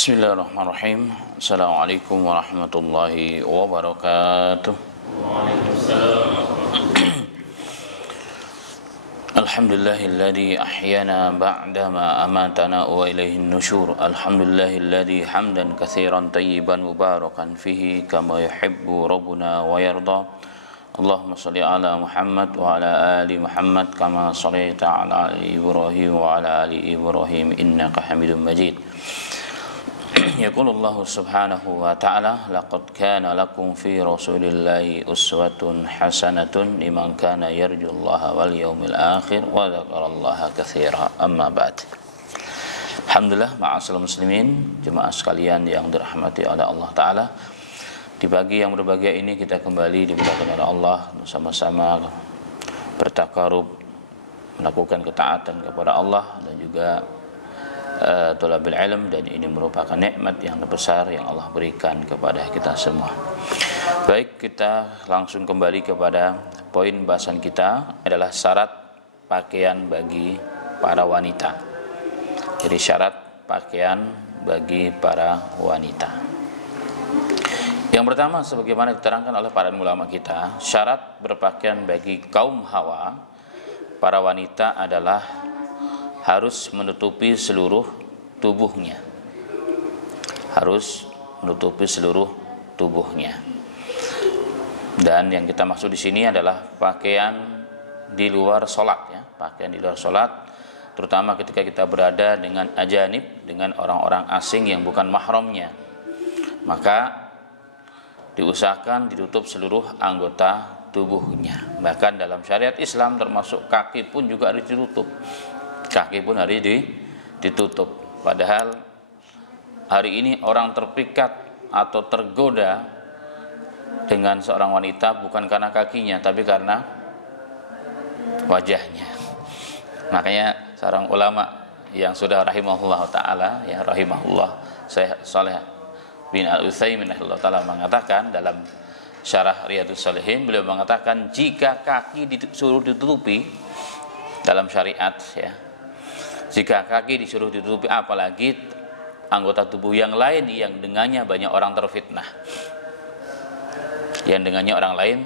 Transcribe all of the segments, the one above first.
Bismillahirrahmanirrahim. Assalamualaikum warahmatullahi wabarakatuh. Alhamdulillahilladzi ahyana ba'dama amatana wa ilaihin nusyur. Alhamdulillahilladzi hamdan katsiran tayyiban mubarakan fihi kama yuhibbu rabbuna wa yarda. Allahumma shalli ala Muhammad wa ala ali Muhammad kama shallaita ala ali Ibrahim wa ala ali Ibrahim innaka Hamidum Majid. Yaqulullahu subhanahu wa ta'ala laqad kana lakum fi rasulillahi uswatun hasanatun liman kana yarjullaha wal yawmil akhir wa dzakarallaha katsira amma ba'd. Alhamdulillah ma'asyiral muslimin, jemaah sekalian yang dirahmati oleh Allah taala. Di pagi yang berbahagia ini kita kembali dimudahkan oleh Allah bersama-sama bertakarub melakukan ketaatan kepada Allah dan juga thalabil ilm, dan ini merupakan nikmat yang terbesar yang Allah berikan kepada kita semua. Baik, kita langsung kembali kepada poin bahasan kita adalah syarat pakaian bagi para wanita. Jadi syarat pakaian bagi para wanita. Yang pertama, sebagaimana diterangkan oleh para ulama kita, syarat berpakaian bagi kaum Hawa, para wanita adalah harus menutupi seluruh tubuhnya. Harus menutupi seluruh tubuhnya. Dan yang kita maksud di sini adalah pakaian di luar sholat, ya, pakaian di luar sholat, terutama ketika kita berada dengan ajanib, dengan orang-orang asing yang bukan mahramnya, maka diusahakan ditutup seluruh anggota tubuhnya. Bahkan dalam syariat Islam termasuk kaki pun juga harus ditutup. Kaki pun harus ditutup. Padahal hari ini orang terpikat atau tergoda dengan seorang wanita bukan karena kakinya, tapi karena wajahnya. Makanya seorang ulama yang sudah rahimahullah ta'ala, ya rahimahullah, Syekh Shalih bin Al-Utsaimin rahimahullah ta'ala mengatakan dalam syarah Riyadhus Shalihin, beliau mengatakan jika kaki disuruh ditutupi dalam syariat, ya, jika kaki disuruh ditutupi, apalagi anggota tubuh yang lain yang dengannya banyak orang terfitnah. Yang dengannya orang lain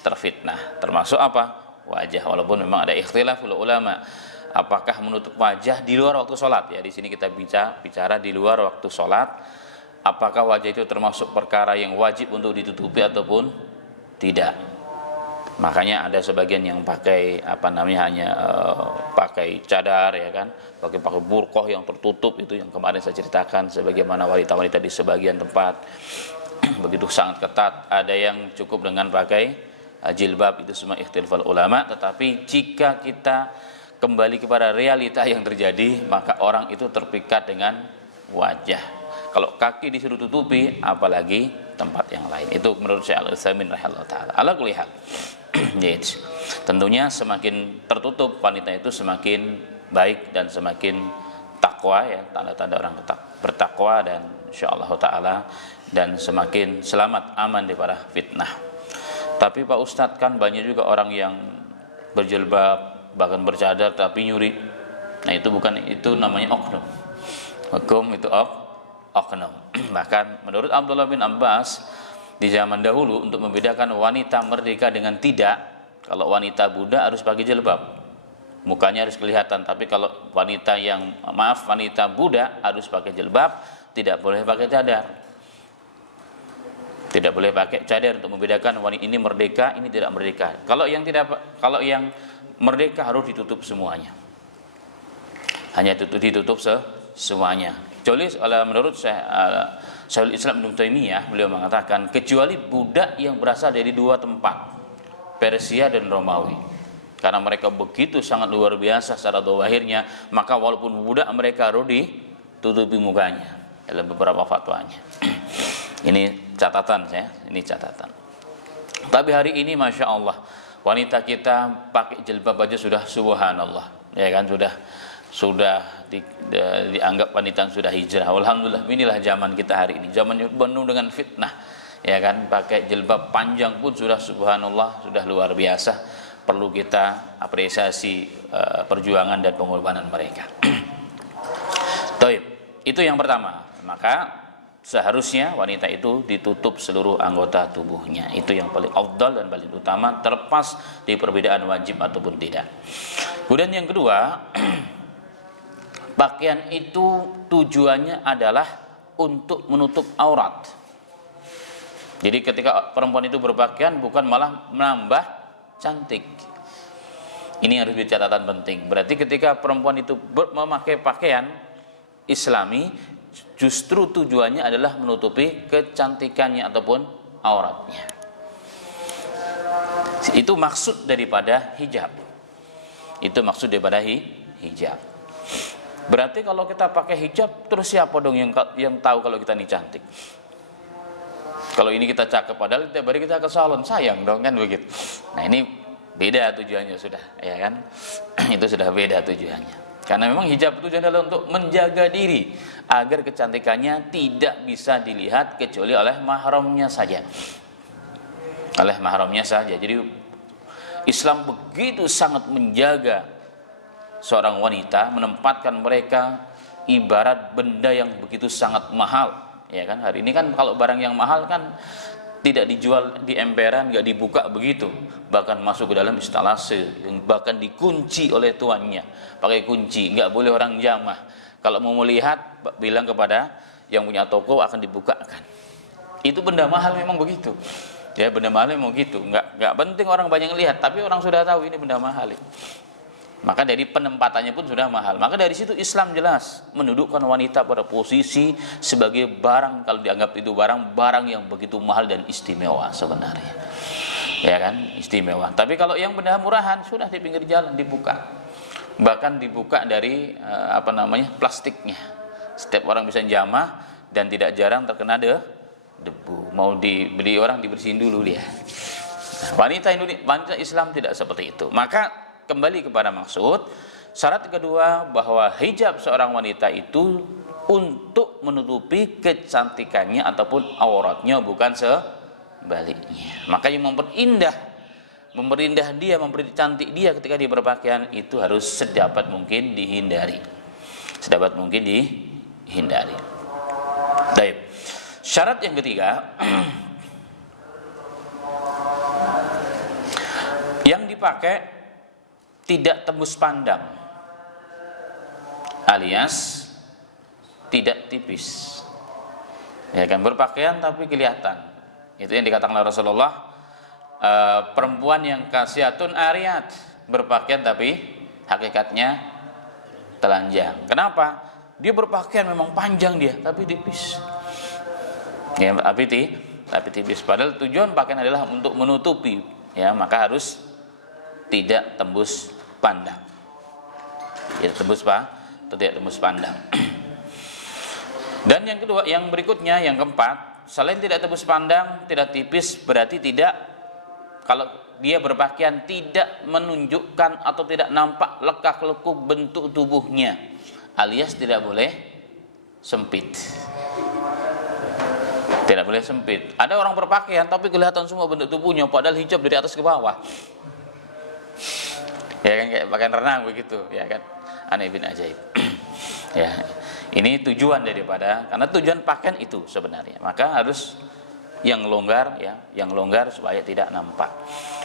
terfitnah. Termasuk apa? Wajah. Walaupun memang ada ikhtilaf ulama, apakah menutup wajah di luar waktu sholat? Ya, di sini kita bicara di luar waktu sholat. Apakah wajah itu termasuk perkara yang wajib untuk ditutupi ataupun tidak? Makanya ada sebagian yang pakai hanya pakai cadar, ya kan, pakai burqah yang tertutup, itu yang kemarin saya ceritakan, sebagaimana wanita-wanita di sebagian tempat begitu sangat ketat. Ada yang cukup dengan pakai jilbab, itu semua ikhtilaful ulama. Tetapi jika kita kembali kepada realita yang terjadi, maka orang itu terpikat dengan wajah. Kalau kaki disuruh tutupi, apalagi tempat yang lain. Itu menurut Syekh Al-Utsaimin rahimahullah taala. Ala kulli hal. Tentunya semakin tertutup wanita itu semakin baik dan semakin takwa, ya, tanda-tanda orang bertakwa, dan insyaallah taala dan semakin selamat aman daripada fitnah. Tapi Pak Ustadz, kan banyak juga orang yang berjilbab bahkan bercadar tapi nyuri. Nah, itu namanya oknum. Hukum itu oknum. Bahkan menurut Abdullah bin Abbas di zaman dahulu, untuk membedakan wanita merdeka dengan tidak, kalau wanita budak harus pakai jilbab, mukanya harus kelihatan. Tapi kalau wanita budak harus pakai jilbab, tidak boleh pakai cadar. Tidak boleh pakai cadar untuk membedakan wanita ini merdeka, ini tidak merdeka. Kalau yang merdeka harus ditutup semuanya. Hanya ditutup semuanya. Kecuali menurut Syekhul Islam Ibnu Taimiyah, beliau mengatakan kecuali budak yang berasal dari dua tempat, Persia dan Romawi, karena mereka begitu sangat luar biasa secara zahirnya, maka walaupun budak mereka harus ditutupi mukanya dalam beberapa fatwanya. Ini catatan saya, ini catatan. Tapi hari ini masya Allah, wanita kita pakai jilbab aja sudah subhanallah, ya kan, sudah dianggap wanita yang sudah hijrah. Alhamdulillah, inilah zaman kita hari ini, zaman penuh dengan fitnah, ya kan. Pakai jilbab panjang pun sudah subhanallah, sudah luar biasa. Perlu kita apresiasi perjuangan dan pengorbanan mereka. Taib. Itu yang pertama. Maka seharusnya wanita itu ditutup seluruh anggota tubuhnya. Itu yang paling afdal dan paling utama, terlepas di perbedaan wajib ataupun tidak. Kemudian yang kedua, pakaian itu tujuannya adalah untuk menutup aurat. Jadi ketika perempuan itu berpakaian bukan malah menambah cantik. Ini harus jadi catatan penting. Berarti ketika perempuan itu memakai pakaian Islami, justru tujuannya adalah menutupi kecantikannya ataupun auratnya. Itu maksud daripada hijab. Itu maksud daripada hijab. Berarti kalau kita pakai hijab, terus siapa dong yang tahu kalau kita ini cantik? Kalau ini kita cakep, padahal tiap hari kita ke salon, sayang dong kan begitu. Nah ini beda tujuannya sudah, ya kan? Itu sudah beda tujuannya. Karena memang hijab itu adalah untuk menjaga diri agar kecantikannya tidak bisa dilihat kecuali oleh mahramnya saja. Oleh mahramnya saja. Jadi Islam begitu sangat menjaga seorang wanita, menempatkan mereka ibarat benda yang begitu sangat mahal, ya kan? Hari ini kan kalau barang yang mahal kan tidak dijual di emperan, nggak dibuka begitu, bahkan masuk ke dalam instalasi, bahkan dikunci oleh tuannya, pakai kunci, nggak boleh orang jamah. Kalau mau melihat, bilang kepada yang punya toko akan dibukakan. Itu benda mahal memang begitu, ya benda mahal memang begitu. Nggak penting orang banyak lihat, tapi orang sudah tahu ini benda mahal. Maka dari penempatannya pun sudah mahal. Maka dari situ Islam jelas mendudukkan wanita pada posisi sebagai barang, kalau dianggap itu barang yang begitu mahal dan istimewa sebenarnya. Ya kan, istimewa. Tapi kalau yang benda murahan sudah di pinggir jalan dibuka. Bahkan dibuka dari plastiknya. Setiap orang bisa jamah dan tidak jarang terkena debu. Mau dibeli orang dibersihin dulu dia. Nah, wanita Islam tidak seperti itu. Maka kembali kepada maksud, syarat kedua bahwa hijab seorang wanita itu untuk menutupi kecantikannya ataupun auratnya, bukan sebaliknya. Maka yang memperindah dia, mempercantik dia ketika dia berpakaian itu harus sedapat mungkin dihindari. Sedapat mungkin dihindari. Baik. Syarat yang ketiga, yang dipakai tidak tembus pandang, alias tidak tipis. Ya kan, berpakaian tapi kelihatan. Itu yang dikatakan oleh Rasulullah, perempuan yang kasiyatun ariyat, berpakaian tapi hakikatnya telanjang. Kenapa? Dia berpakaian memang panjang dia, tapi tipis. Ya, tapi tipis. Padahal tujuan pakaian adalah untuk menutupi, ya, maka harus tidak tembus pandang. Tidak tembus tidak tembus pandang. Dan yang kedua, yang berikutnya, yang keempat, selain tidak tembus pandang, tidak tipis, berarti tidak, kalau dia berpakaian tidak menunjukkan atau tidak nampak lekak-lekuk bentuk tubuhnya, alias tidak boleh sempit. Tidak boleh sempit. Ada orang berpakaian tapi kelihatan semua bentuk tubuhnya, padahal hijab dari atas ke bawah. Ya kan, kayak pakaian renang begitu, ya kan, aneh bin ajaib. Ya, ini tujuan daripada, karena tujuan pakaian itu sebenarnya, maka harus yang longgar, ya, yang longgar supaya tidak nampak.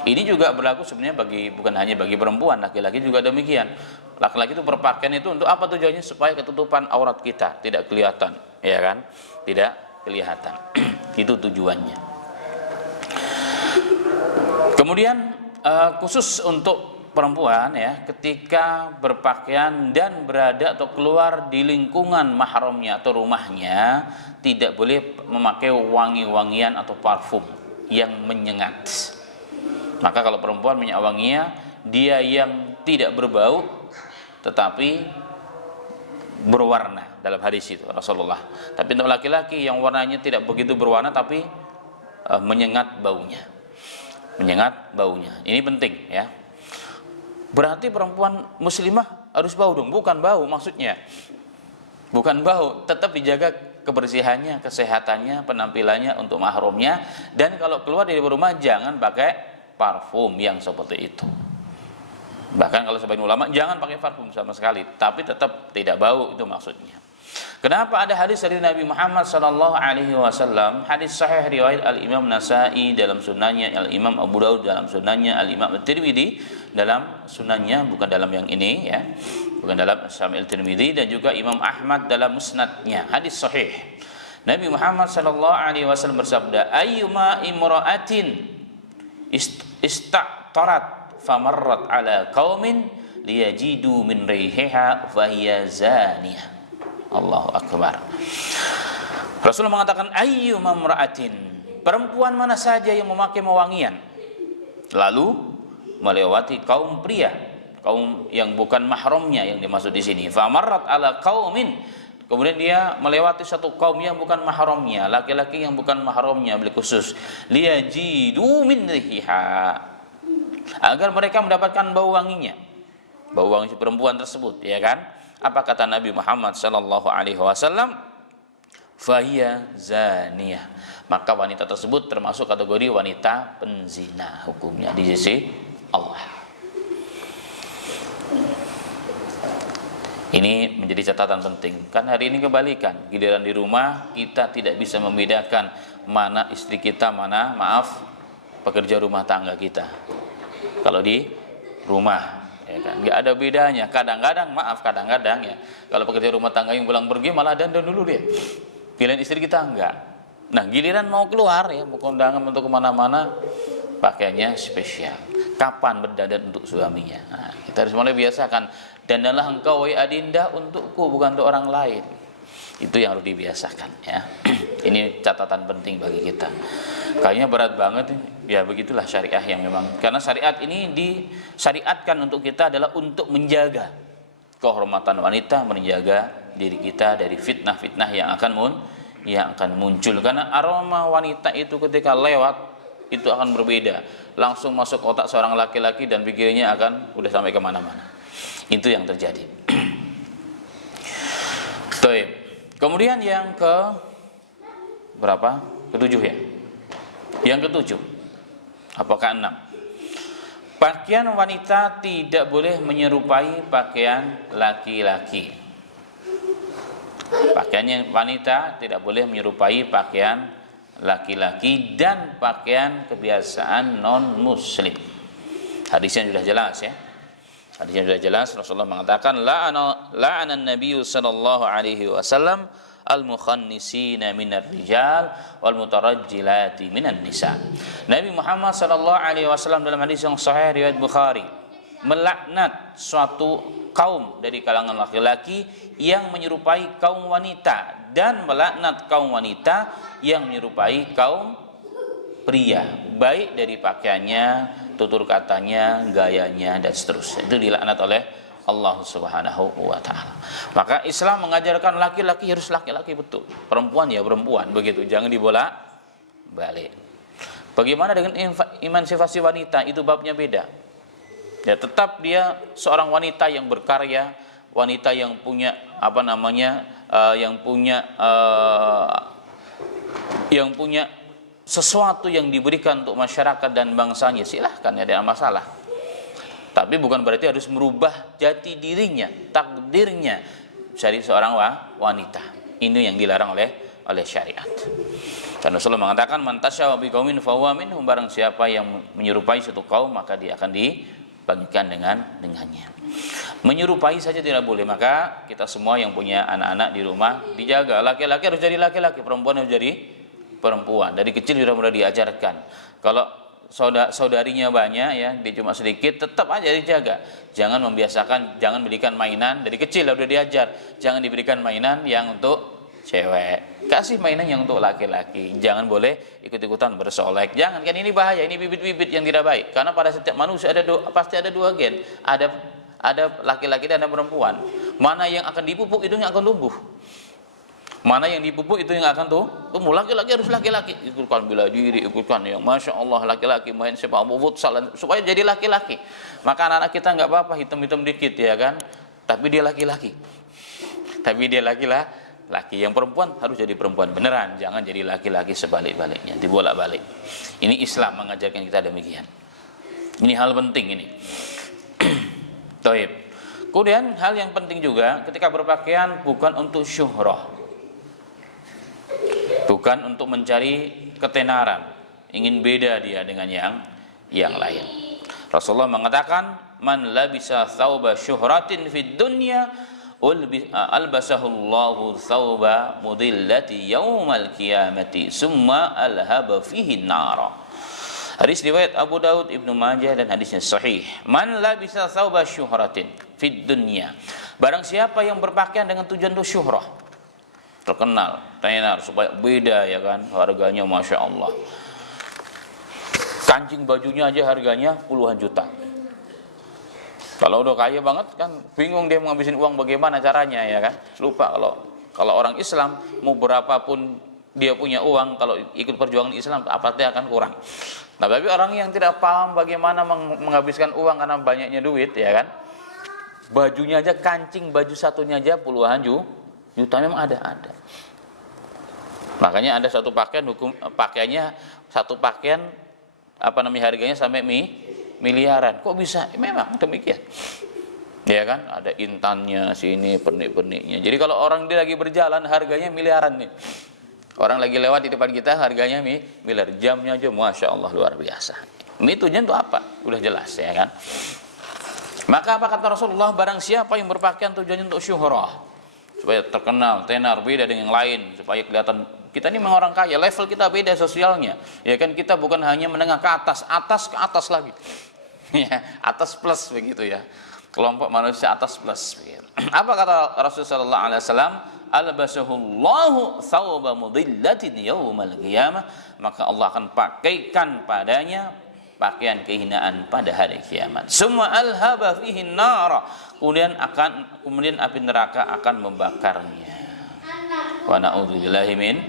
Ini juga berlaku sebenarnya bukan hanya bagi perempuan, laki-laki juga demikian. Laki-laki itu berpakaian itu untuk apa tujuannya? Supaya ketutupan aurat kita tidak kelihatan, ya kan, tidak kelihatan. Itu tujuannya. Kemudian khusus untuk perempuan, ya, ketika berpakaian dan berada atau keluar di lingkungan mahramnya atau rumahnya, tidak boleh memakai wangi-wangian atau parfum yang menyengat. Maka kalau perempuan minyak wanginya, dia yang tidak berbau tetapi berwarna, dalam hadis itu Rasulullah. Tapi untuk laki-laki yang warnanya tidak begitu berwarna tapi menyengat baunya. Menyengat baunya. Ini penting, ya. Berarti perempuan muslimah harus bau dong? Bukan bau maksudnya. Bukan bau, tetap dijaga kebersihannya, kesehatannya, penampilannya untuk mahramnya. Dan kalau keluar dari rumah jangan pakai parfum yang seperti itu. Bahkan kalau sebagian ulama jangan pakai parfum sama sekali, tapi tetap tidak bau, itu maksudnya. Kenapa ada hadis dari Nabi Muhammad sallallahu alaihi wasallam? Hadis sahih riwayat Al-Imam Nasa'i dalam sunannya, Al-Imam Abu Daud dalam sunannya, Al-Imam At-Tirmidzi dalam sunannya, bukan dalam yang ini ya. Bukan dalam Sahih Al-Tirmidzi, dan juga Imam Ahmad dalam musnadnya. Hadis sahih. Nabi Muhammad sallallahu alaihi wasallam bersabda, "Ayyuma imra'atin ista'tarat famarrat ala qaumin liyajidu min rihiha fahiya zaniyah." Allahu akbar. Rasulullah mengatakan, ayyuma imra'atin, perempuan mana saja yang memakai wewangian lalu melewati kaum pria, kaum yang bukan mahramnya yang dimaksud di sini, famarrat ala qaumin, kemudian dia melewati satu kaum yang bukan mahramnya, laki-laki yang bukan mahramnya beli khusus, liyajidu min rihiha, agar mereka mendapatkan bau wanginya, bau wangi perempuan tersebut, ya kan? Apa kata Nabi Muhammad sallallahu alaihi wasallam? Fahiya zaniyah. Maka wanita tersebut termasuk kategori wanita penzina hukumnya di sisi Allah. Ini menjadi catatan penting. Kan hari ini kebalikan, giliran di rumah kita tidak bisa membedakan mana istri kita, mana pekerja rumah tangga kita. Kalau di rumah, ya kan, nggak ada bedanya. Kadang-kadang ya, kalau pekerja rumah tangga yang pulang pergi malah dandan dulu dia. Pilihan istri kita enggak. Nah, giliran mau keluar ya, mau kondangan untuk kemana-mana, pakaiannya spesial. Kapan berdandan untuk suaminya? Nah, kita harus mulai biasakan. Dandanlah engkau wahai adinda untukku, bukan untuk orang lain. Itu yang harus dibiasakan ya. Ini catatan penting bagi kita. Kayaknya berat banget ya, begitulah syariah yang memang, karena syariat ini disyariatkan untuk kita adalah untuk menjaga kehormatan wanita, menjaga diri kita dari fitnah-fitnah yang akan muncul, karena aroma wanita itu ketika lewat itu akan berbeda, langsung masuk otak seorang laki-laki dan pikirnya akan udah sampai kemana-mana. Itu yang terjadi. Baik. Kemudian yang ke berapa? Ketujuh ya. Yang ketujuh, apakah 6? Pakaian wanita tidak boleh menyerupai pakaian laki-laki. Pakaian wanita tidak boleh menyerupai pakaian laki-laki dan pakaian kebiasaan non-muslim. Hadisnya sudah jelas ya. Hadisnya sudah jelas. Rasulullah mengatakan, la'anan nabiyyu sallallahu alaihi wasallam al-mukhannisina minar rijal wal mutarajjilati minan nisa. Nabi Muhammad sallallahu alaihi wasallam dalam hadis yang sahih riwayat Bukhari melaknat suatu kaum dari kalangan laki-laki yang menyerupai kaum wanita, dan melaknat kaum wanita yang menyerupai kaum pria, baik dari pakaiannya, tutur katanya, gayanya, dan seterusnya. Itu dilaknat oleh Allah Subhanahu wa ta'ala. Maka Islam mengajarkan laki-laki harus laki-laki betul, perempuan ya perempuan, begitu, jangan dibolak-balik. Bagaimana dengan emansipasi wanita? Itu babnya beda. Ya, tetap dia seorang wanita yang berkarya, wanita yang punya yang punya sesuatu yang diberikan untuk masyarakat dan bangsanya, silahkan, ya, tidak masalah. Tapi bukan berarti harus merubah jati dirinya, takdirnya dari seorang wanita. Ini yang dilarang oleh syariat. Karena Rasulullah mengatakan, man tasyawa biqaumin fahuwa minhum, barang siapa yang menyerupai suatu kaum maka dia akan dibagikan dengannya. Menyerupai saja tidak boleh. Maka kita semua yang punya anak-anak di rumah dijaga. Laki-laki harus jadi laki-laki, perempuan harus jadi perempuan. Dari kecil sudah mulai diajarkan. Kalau saudarinya banyak ya, dia cuma sedikit, tetap aja dijaga. Jangan membiasakan, jangan berikan mainan dari kecil udah diajar. Jangan diberikan mainan yang untuk cewek, kasih mainan yang untuk laki-laki. Jangan boleh ikut-ikutan bersolek. Jangan, kan ini bahaya, ini bibit-bibit yang tidak baik. Karena pada setiap manusia pasti ada dua gen. Ada laki-laki dan ada perempuan. Mana yang akan dipupuk itu yang akan tumbuh. Mana yang dipupuk itu yang akan tumbuh. Laki-laki harus laki-laki. Ikutkan bela diri, ikutkan yang Masya Allah laki-laki main sepak bola futsal, supaya jadi laki-laki. Maka anak-anak kita nggak apa-apa hitam-hitam dikit ya kan, tapi dia laki-laki. Tapi dia laki-laki. Yang perempuan harus jadi perempuan beneran, jangan jadi laki-laki sebalik-baliknya, dibolak-balik. Ini Islam mengajarkan kita demikian. Ini hal penting ini. Taib. Kemudian hal yang penting juga ketika berpakaian bukan untuk syuhrah, bukan untuk mencari ketenaran, ingin beda dia dengan yang lain. Rasulullah mengatakan, man labisa thawba syuhratin fid dunya albasahullahu thawba mudillati yaumal qiyamati summa alhaba fihi nara. Hadis riwayat Abu Daud, Ibnu Majah dan hadisnya sahih. Man labisa thawba syuhratin fid dunya. Barang siapa yang berpakaian dengan tujuan untuk syuhrah, terkenal, tenar, supaya beda ya kan, harganya Masya Allah. Kancing bajunya aja harganya puluhan juta. Kalau udah kaya banget kan bingung dia menghabisin uang bagaimana caranya ya kan. Lupa kalau orang Islam mau berapapun dia punya uang, kalau ikut perjuangan Islam apatnya akan kurang. Nah, tapi orang yang tidak paham bagaimana menghabiskan uang karena banyaknya duit ya kan. Bajunya aja, kancing baju satunya aja puluhan juta, memang ada. Makanya ada satu pakaian pakaiannya satu pakaian harganya sampai miliaran. Kok bisa? Memang demikian. Ya kan? Ada intannya sini, pernik-perniknya. Jadi kalau orang dia lagi berjalan harganya miliaran nih. Orang lagi lewat di depan kita harganya miliar, jamnya aja Masya Allah luar biasa. Ini tujuan untuk apa? Udah jelas ya kan. Maka apa kata Rasulullah, barang siapa yang berpakaian tujuannya untuk syuhrah, supaya terkenal, tenar, beda dengan yang lain, supaya kelihatan kita ini memang orang kaya, level kita beda sosialnya. Ya kan, kita bukan hanya menengah ke atas ke atas lagi. Ya, atas plus begitu ya. Kelompok manusia atas plus begitu. Apa kata Rasulullah sallallahu alaihi wasallam? Albasahullahu thawba mudillatin yaumal qiyamah, maka Allah akan pakaikan padanya pakaian kehinaan pada hari kiamat. Summa alhaba fihi nara, kemudian api neraka akan membakarnya. Wa na'udzubillahi min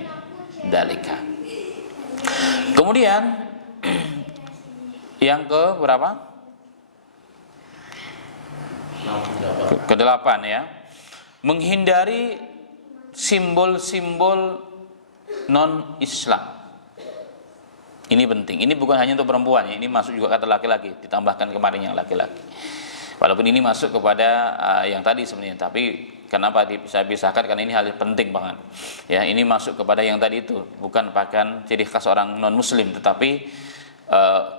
dalika. Kemudian yang ke berapa? Kedelapan ya. Menghindari simbol-simbol non-Islam. Ini penting. Ini bukan hanya untuk perempuan ya. Ini masuk juga kata laki-laki. Ditambahkan kemarin yang laki-laki. Walaupun ini masuk kepada yang tadi sebenarnya. Tapi kenapa saya pisahkan? Karena ini hal penting banget. Ya, ini masuk kepada yang tadi itu. Bukan pakaian ciri khas orang non-Muslim. Tetapi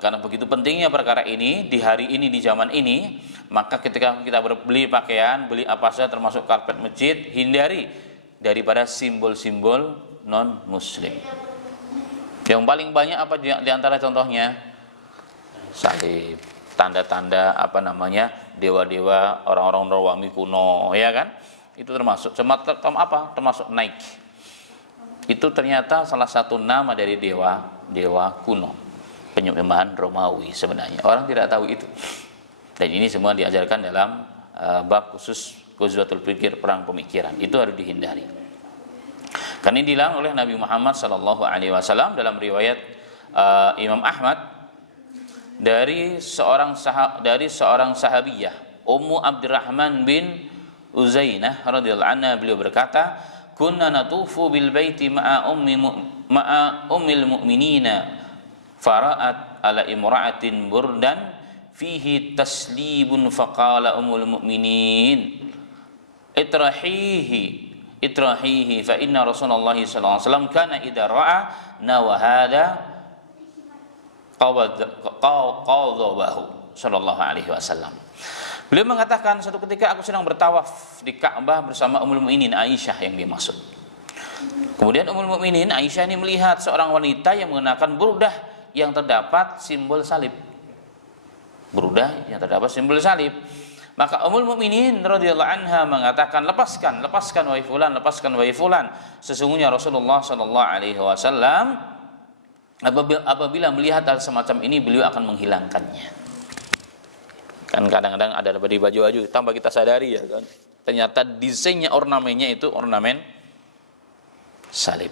karena begitu pentingnya perkara ini di hari ini, di zaman ini, maka ketika kita beli pakaian, beli apa saja termasuk karpet masjid, hindari daripada simbol-simbol non-Muslim. Yang paling banyak apa di antara contohnya? Salib, tanda-tanda dewa-dewa orang-orang Romawi kuno, ya kan? Itu termasuk termasuk Nike. Itu ternyata salah satu nama dari dewa kuno, penyembahan Romawi sebenarnya. Orang tidak tahu itu. Dan ini semua diajarkan dalam bab khusus Ghazwatul Fikr, perang pemikiran. Itu harus dihindari. Karena ini dilarang oleh Nabi Muhammad SAW dalam riwayat Imam Ahmad dari seorang sahabiyah, Ummu Abdurrahman bin Uzainah radhiyallahu anha, beliau berkata, "Kunna natufu bil baiti ma'a ummil mu'minina fara'at ala imra'atin burdan fihi taslibun faqala ummul mu'minin itrahihi fa inna Rasulullah sallallahu alaihi wasallam kana idza ra'a nawahada qadhabahu sallallahu alaihi wasallam." Beliau mengatakan, suatu ketika aku sedang bertawaf di Ka'bah bersama Ummul Mukminin Aisyah yang dimaksud. Kemudian Ummul Mukminin Aisyah ini melihat seorang wanita yang mengenakan burdah yang terdapat simbol salib. Burdah yang terdapat simbol salib. Maka Ummul Mukminin radhiyallahu anha mengatakan, lepaskan wahai fulan, sesungguhnya Rasulullah sallallahu alaihi wasallam apabila melihat hal semacam ini beliau akan menghilangkannya. Kan kadang-kadang ada di baju-baju tanpa kita sadari ya kan, ternyata desainnya, ornamennya itu ornamen salib.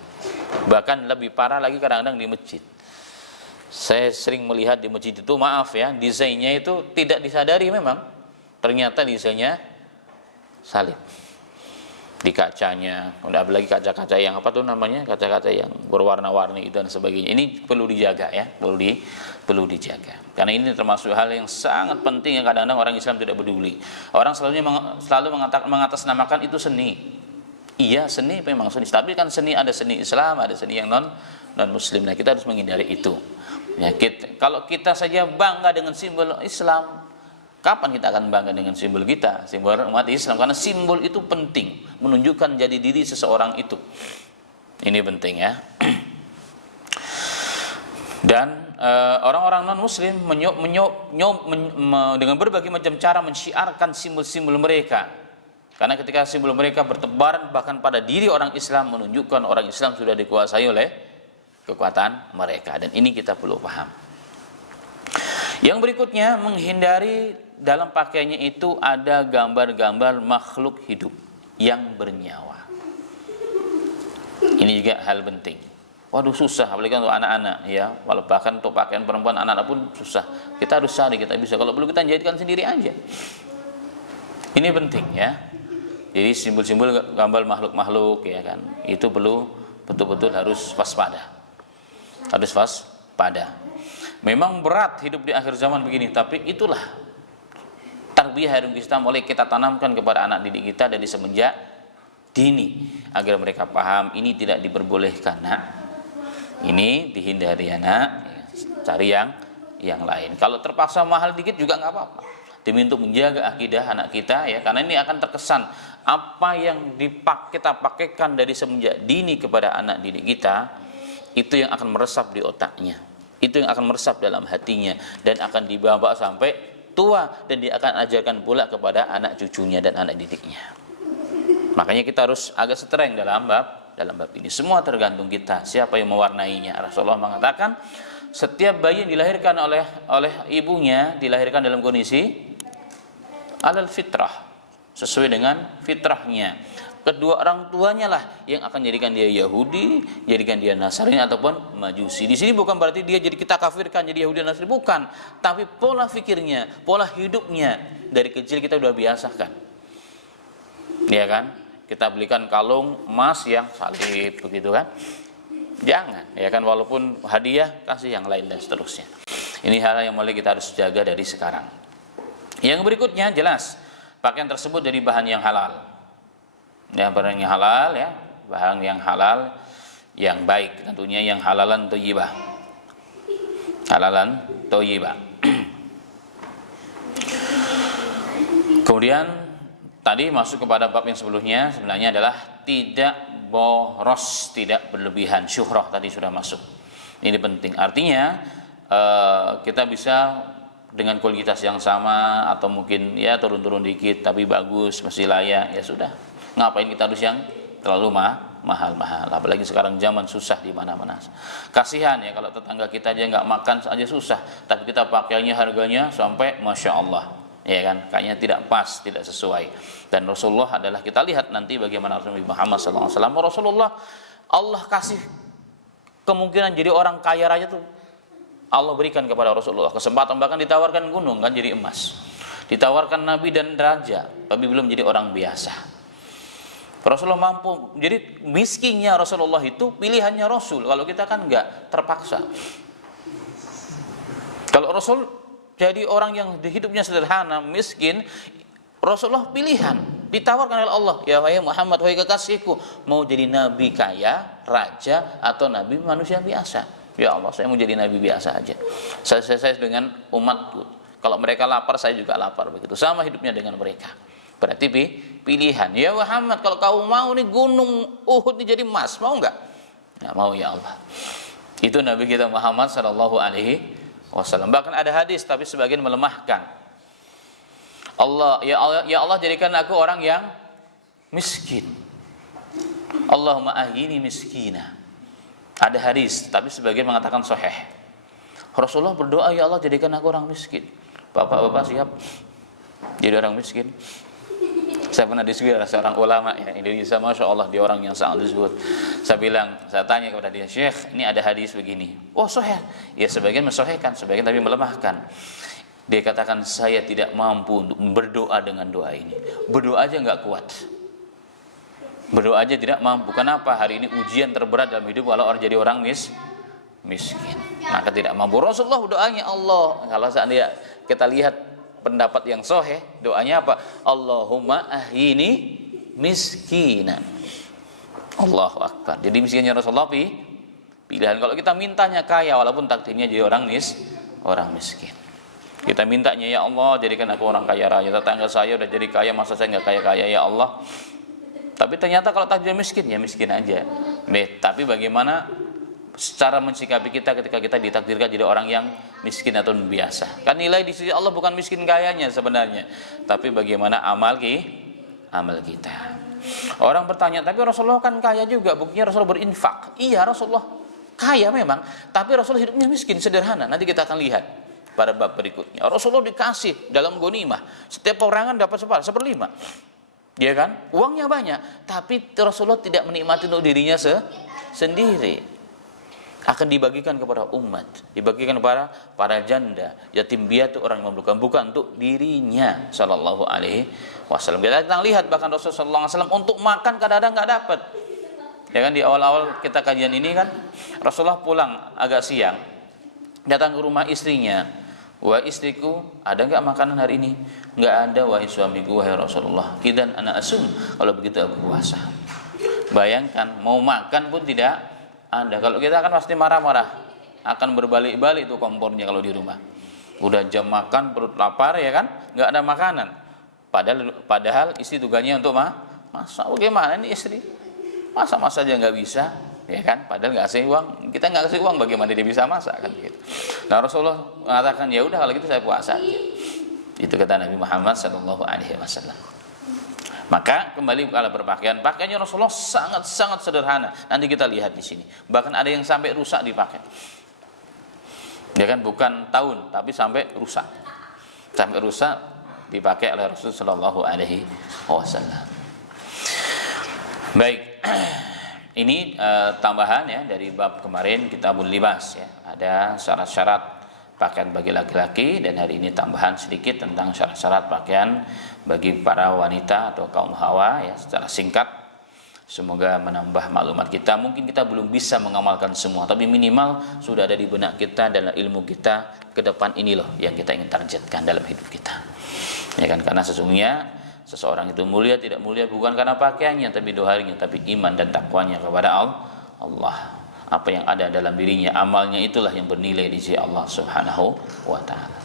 Bahkan lebih parah lagi kadang-kadang di masjid. Saya sering melihat di masjid itu, maaf ya, desainnya itu tidak disadari memang ternyata desainnya salib. di kacanya, udah apalagi kaca-kaca yang apa tuh namanya, kaca-kaca yang berwarna-warni itu dan sebagainya. Ini perlu dijaga ya, perlu dijaga. Karena ini termasuk hal yang sangat penting yang kadang-kadang orang Islam tidak peduli. Orang selalu mengatasnamakan itu seni. Iya, seni memang seni, tapi kan seni ada seni Islam, ada seni yang non muslim. Nah, kita harus menghindari itu. Ya, kalau kita saja bangga dengan simbol Islam, kapan kita akan bangga dengan simbol kita, simbol umat Islam? Karena simbol itu penting, menunjukkan jadi diri seseorang itu. Ini penting ya. Dan orang-orang non-muslim dengan berbagai macam cara mensyiarkan simbol-simbol mereka. Karena ketika simbol mereka bertebaran bahkan pada diri orang Islam, menunjukkan orang Islam sudah dikuasai oleh kekuatan mereka. Dan ini kita perlu paham. Yang berikutnya, menghindari dalam pakaiannya itu ada gambar-gambar makhluk hidup yang bernyawa. Ini juga hal penting. Waduh, susah, apalagi untuk anak-anak ya. Walau bahkan untuk pakaian perempuan anak-anak pun susah. Kita harus cari, kita bisa. Kalau perlu kita jahitkan sendiri aja. Ini penting ya. Jadi simbol-simbol gambar makhluk-makhluk ya kan, itu perlu betul-betul harus waspada. Harus waspada. Memang berat hidup di akhir zaman begini, tapi itulah tarbiyah yang kita mulai kita tanamkan kepada anak didik kita dari semenjak dini, agar mereka paham ini tidak diperbolehkan, nak. Ini dihindari, anak. Cari yang lain. Kalau terpaksa mahal dikit juga nggak apa-apa. Demi untuk menjaga akidah anak kita ya, karena ini akan terkesan apa yang kita pakaikan dari semenjak dini kepada anak didik kita, itu yang akan meresap di otaknya, itu yang akan meresap dalam hatinya, dan akan dibawa sampai tua, dan dia akan ajarkan pula kepada anak cucunya dan anak didiknya. Makanya kita harus agak streng dalam bab ini. Semua tergantung kita, siapa yang mewarnainya. Rasulullah mengatakan setiap bayi yang dilahirkan oleh ibunya dilahirkan dalam kondisi alal fitrah, sesuai dengan fitrahnya. Kedua orang tuanya lah yang akan jadikan dia Yahudi, jadikan dia Nasrani ataupun Majusi. Di sini bukan berarti dia jadi kita kafirkan jadi Yahudi dan Nasrani, bukan. Tapi pola fikirnya, pola hidupnya dari kecil kita sudah biasakan. Ya kan? Kita belikan kalung emas yang salib begitu kan? Jangan, ya kan, walaupun hadiah kasih yang lain dan seterusnya. Ini hal yang mulai kita harus jaga dari sekarang. Yang berikutnya jelas pakaian tersebut dari bahan yang halal. Ya, bahan yang halal ya, bahan yang halal yang baik, tentunya yang halalan thayyibah. Halalan thayyibah. Kemudian tadi masuk kepada bab yang sebelumnya, sebenarnya adalah tidak boros, tidak berlebihan. Syuhrah tadi sudah masuk. Ini penting. Artinya kita bisa dengan kualitas yang sama, atau mungkin ya turun-turun dikit tapi bagus, masih layak, ya sudah. Ngapain kita harus yang terlalu mahal-mahal? Apalagi sekarang zaman susah di mana-mana. Kasihan ya kalau tetangga kita aja nggak makan aja susah, tapi kita pakaiannya harganya sampai masya Allah, ya kan? Kayaknya tidak pas, tidak sesuai. Dan Rasulullah adalah, kita lihat nanti bagaimana Rasulullah Muhammad SAW. Rasulullah Allah kasih kemungkinan jadi orang kaya raya tuh. Allah berikan kepada Rasulullah kesempatan, bahkan ditawarkan gunung kan jadi emas, ditawarkan nabi dan raja, tapi belum jadi orang biasa. Rasulullah mampu. Jadi miskinnya Rasulullah itu pilihannya Rasul. Kalau kita kan enggak, terpaksa. Kalau Rasul jadi orang yang hidupnya sederhana, miskin, Rasulullah pilihan, ditawarkan oleh Allah, ya wahai Muhammad, wahai kekasihku, mau jadi nabi kaya, raja, atau nabi manusia biasa? Ya Allah, saya mau jadi nabi biasa aja. Saya dengan umatku. Kalau mereka lapar, saya juga lapar, begitu. Sama hidupnya dengan mereka. Berarti pilihan. Ya Muhammad, kalau kau mau nih gunung Uhud nih jadi emas, mau enggak? Ya mau ya Allah. Itu Nabi kita Muhammad sallallahu alaihi wasallam. Bahkan ada hadis tapi sebagian melemahkan. Ya Allah jadikan aku orang yang miskin. Allahumma ahyini miskina. Ada hadis tapi sebagian mengatakan sahih. Rasulullah berdoa, ya Allah jadikan aku orang miskin. Bapak-bapak siap jadi orang miskin? Saya pernah diskusi dengan seorang ulama ya Indonesia, masya Allah dia orang yang sangat disebut. Saya tanya kepada dia, Syekh, ini ada hadis begini. Oh sahih. Ya sebagian mensahihkan, sebagian tapi melemahkan. Dia katakan, saya tidak mampu untuk berdoa dengan doa ini. Berdoa aja nggak kuat. Berdoa aja tidak mampu. Kenapa? Hari ini ujian terberat dalam hidup kalau orang jadi orang miskin. Maka tidak mampu. Rasulullah doanya Allah. Kalau seandainya kita lihat pendapat yang sahih, doanya apa? Allahumma ahyini miskina. Allahu Akbar. Jadi miskinnya Rasulullah pilihan. Kalau kita mintanya kaya, walaupun takdirnya jadi orang miskin. Kita mintanya, ya Allah jadikan aku orang kaya raya. Tetangga saya udah jadi kaya, masa saya nggak kaya-kaya ya Allah. Tapi ternyata kalau takdirnya miskin, ya miskin aja. Tapi bagaimana secara mensikapi kita ketika kita ditakdirkan jadi orang yang miskin atau biasa? Kan nilai di sisi Allah bukan miskin kayanya sebenarnya, tapi bagaimana amal kita. Orang bertanya, tapi Rasulullah kan kaya juga, buktinya Rasulullah berinfak. Iya, Rasulullah kaya memang, tapi Rasulullah hidupnya miskin, sederhana. Nanti kita akan lihat pada bab berikutnya. Rasulullah dikasih dalam ghanimah, setiap peperangan dapat seperlima. Ya kan? Uangnya banyak, tapi Rasulullah tidak menikmati untuk dirinya sendiri. Akan dibagikan kepada umat, dibagikan kepada para janda, yatim piatu, orang yang memerlukan, bukan untuk dirinya sallallahu alaihi wasallam. Kita lihat bahkan Rasulullah sallallahu alaihi wasallam untuk makan kadang-kadang enggak dapat. Ya kan, di awal-awal kita kajian ini kan Rasulullah pulang agak siang, datang ke rumah istrinya. Wahai istriku, ada enggak makanan hari ini? Enggak ada, wahai suamiku, wahai Rasulullah. Idzan ana asum, kalau begitu aku puasa. Bayangkan, mau makan pun tidak ada. Kalau kita akan pasti marah-marah, akan berbalik-balik itu kompornya kalau di rumah. Udah jam makan, perut lapar ya kan, enggak ada makanan. Padahal istri tugasnya untuk masak. Bagaimana nih istri? Masak aja enggak bisa. Ya kan, padahal nggak kasih uang, kita nggak kasih uang, bagaimana dia bisa masak kan gitu. Nah Rasulullah mengatakan, ya udah kalau gitu saya puasa aja. Itu kata Nabi Muhammad sallallahu alaihi wasallam. Maka kembali kalau berpakaian, pakaiannya Rasulullah sangat sederhana. Nanti kita lihat di sini. Bahkan ada yang sampai rusak dipakai. Ya kan, bukan tahun tapi sampai rusak. Sampai rusak dipakai oleh Rasul sallallahu alaihi wasallam. Baik. Ini tambahan ya dari bab kemarin Kitabul Libas ya. Ada syarat-syarat pakaian bagi laki-laki, dan hari ini tambahan sedikit tentang syarat-syarat pakaian bagi para wanita atau kaum hawa ya, secara singkat. Semoga menambah maklumat kita. Mungkin kita belum bisa mengamalkan semua, tapi minimal sudah ada di benak kita dan ilmu kita ke depan ini loh yang kita ingin targetkan dalam hidup kita. Ya kan, karena sesungguhnya seseorang itu mulia tidak mulia bukan karena pakaiannya, tapi dohanya, tapi iman dan takwanya kepada Allah. Apa yang ada dalam dirinya, amalnya itulah yang bernilai di sisi Allah Subhanahu wa taala.